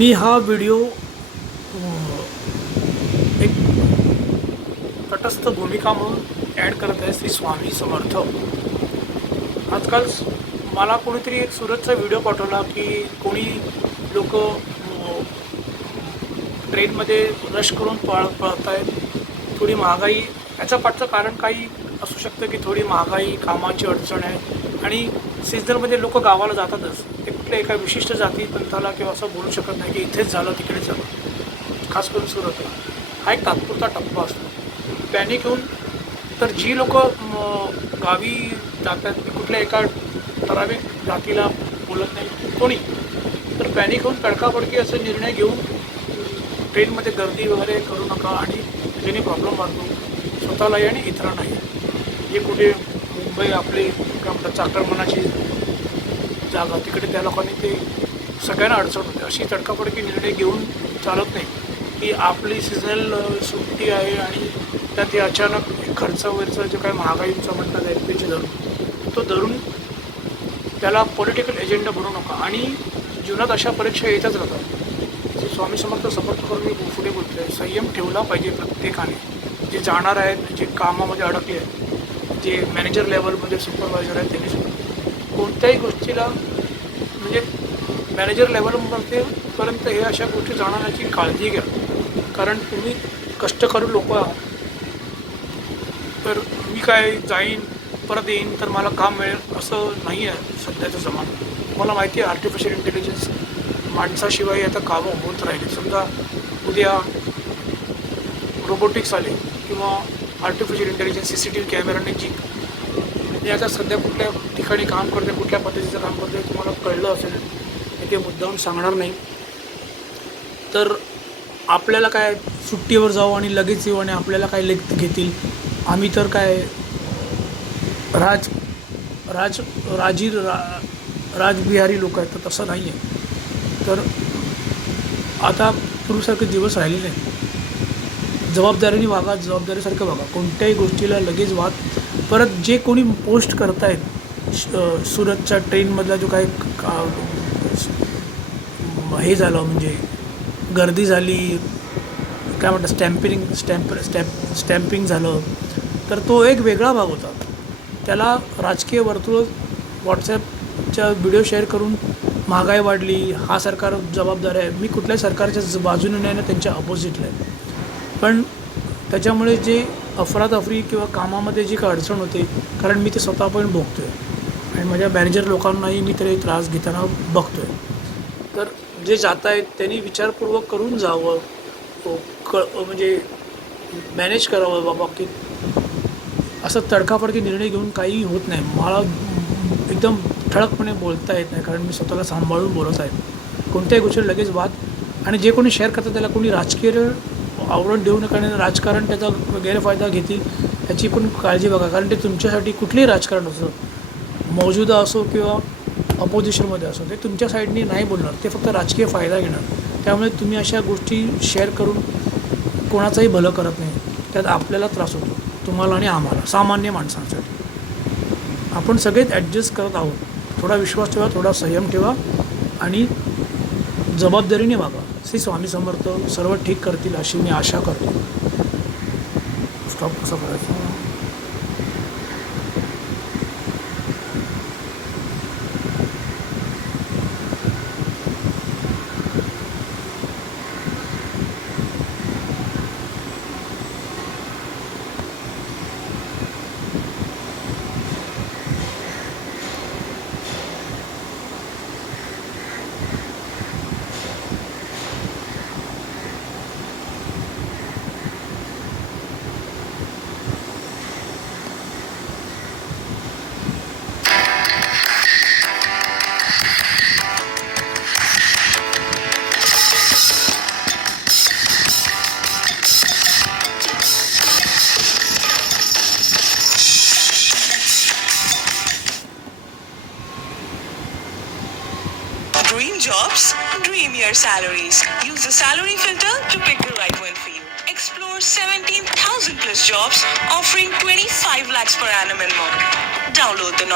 मी हा व्हिडिओ एक तटस्थ भूमिका म्हणून ॲड करत आहे श्री स्वामी समर्थ. आजकाल मला कोणीतरी एक सुरतचा व्हिडिओ पाठवला की कोणी लोक ट्रेनमध्ये रश करून पळत आहेत. थोडी महागाई, याच्या पाठचं कारण काही असू शकतं की थोडी महागाई, कामाची अडचण आहे आणि सीझनमध्ये लोक गावाला जातातच. ते कुठल्या एका विशिष्ट जाती पंथाला किंवा असं बोलू शकत नाही की इथेच झालं तिकडेच झालं. खास करून सुरतला हा एक तात्पुरता टप्पा असतो. पॅनिक होऊन तर जी लोक गावी जातात ती कुठल्या एका ठराविक जातीला बोलत नाही कोणी, तर पॅनिक होऊन तडकाफडकी असे निर्णय घेऊन ट्रेनमध्ये गर्दी वगैरे करू नका आणि त्याने प्रॉब्लेम वाढतो स्वतःलाही आणि इतरांनाही. जे कुठे मुंबई आपली काय म्हणतात चाकरमानाची जागा, तिकडे त्या लोकांनी ते सगळ्यांना अडचण होते. अशी तडकाफडकी निर्णय घेऊन चालत नाही की आपली सीझनल सुट्टी आहे आणि त्यात ते अचानक खर्च वगैरेचं जे काय महागाईचं म्हणतात एल पी जी धरून तो धरून त्याला पॉलिटिकल एजेंडा बनवू नका. आणि जीवनात अशा परीक्षा येतच राहतात. स्वामी समर्थ सपोर्ट करून मी पुढे बोलतो आहे, संयम ठेवला पाहिजे प्रत्येकाने. जे जाणार आहेत, जे कामामध्ये अडकले आहेत, जे मॅनेजर लेवलमध्ये सुपरवायझर आहेत, त्यांनी सुद्धा कोणत्याही गोष्टीला म्हणजे मॅनेजर लेवलमध्ये पर्यंत हे अशा गोष्टी जाणण्याची काळजी घ्या. कारण तुम्ही कष्टकरू लोक आहात. तर मी काय जाईन परत येईन तर मला काम मिळेल असं नाही आहे सध्याचं जमाना. मला माहिती आहे आर्टिफिशियल इंटेलिजन्स माणसाशिवाय आता कामं होत राहिले. समजा उद्या रोबोटिक्स आले किंवा आर्टिफिशियल इंटेलिजन्स CCTV कॅमेराने जी मी आता सध्या कुठल्या ठिकाणी काम करते, कुठल्या पद्धतीचं काम करते तुम्हाला कळलं असेल, मी ते मुद्दाम सांगणार नाही. तर आपल्याला काय सुट्टीवर जाऊ आणि लगेच येऊ आणि आपल्याला काय लेख घेतील. आम्ही तर काय राजबिहारी लोक आहेत, तर तसं नाही आहे. तर आता पूर्वीसारखे दिवस राहिलेले नाही. जबाबदारीने वागा, जबाबदारीसारखं वागा. कोणत्याही गोष्टीला लगेच वाद. परत जे कोणी पोस्ट करत आहेत सुरतच्या ट्रेनमधला जो काही हे झालं म्हणजे गर्दी झाली, काय म्हणतात स्टॅम्पिंग झालं, तर तो एक वेगळा भाग होता. त्याला राजकीय वर्तुळ व्हॉट्सॲपच्या व्हिडिओ शेअर करून महागाई वाढली, हा सरकार जबाबदार आहे. मी कुठल्याही सरकारच्या बाजूने नाही ना त्यांच्या अपोजिटला आहे. पण त्याच्यामुळे जे अफरातफरी किंवा कामामध्ये जी काय अडचण होते, कारण मी ते स्वतः पण भोगतो आहे आणि माझ्या मॅनेजर लोकांनाही मी तरी त्रास घेताना बघतो आहे. तर जे जात आहेत त्यांनी विचारपूर्वक करून जावं, म्हणजे मॅनेज करावं बाबा, की असं तडकाफडकी निर्णय घेऊन काही होत नाही. मला एकदम ठळकपणे बोलता येत नाही कारण मी स्वतःला सांभाळून बोलत आहे. कोणत्याही गोष्टी लगेच वाद. आणि जे कोणी शेअर करतात त्याला कोणी राजकीय आवरण देऊ नका आणि राजकारण त्याचा गैरफायदा घेतील याची पण काळजी बघा. कारण ते तुमच्यासाठी कुठलेही राजकारण असो, मौजूदा असो किंवा अपोजिशनमध्ये असो, ते तुमच्या साईडनी नाही बोलणार, ते फक्त राजकीय फायदा घेणार. त्यामुळे तुम्ही अशा गोष्टी शेअर करून कोणाचंही भलं करत नाही. त्यात आपल्याला त्रास होतो, तुम्हाला आणि आम्हाला, सामान्य माणसांसाठी. आपण सगळेच ॲडजस्ट करत आहोत. थोडा विश्वास ठेवा, थोडा संयम ठेवा आणि जबाबदारीने वागा. श्री स्वामी समर्थ सर्व ठीक करतील अशी मी आशा करतो. स्टॉप कसा करायचा? Dream jobs, dreamier salaries. Use the salary filter to pick the right one for you. Explore 17,000 plus jobs offering 25 lakhs per annum and more. Download the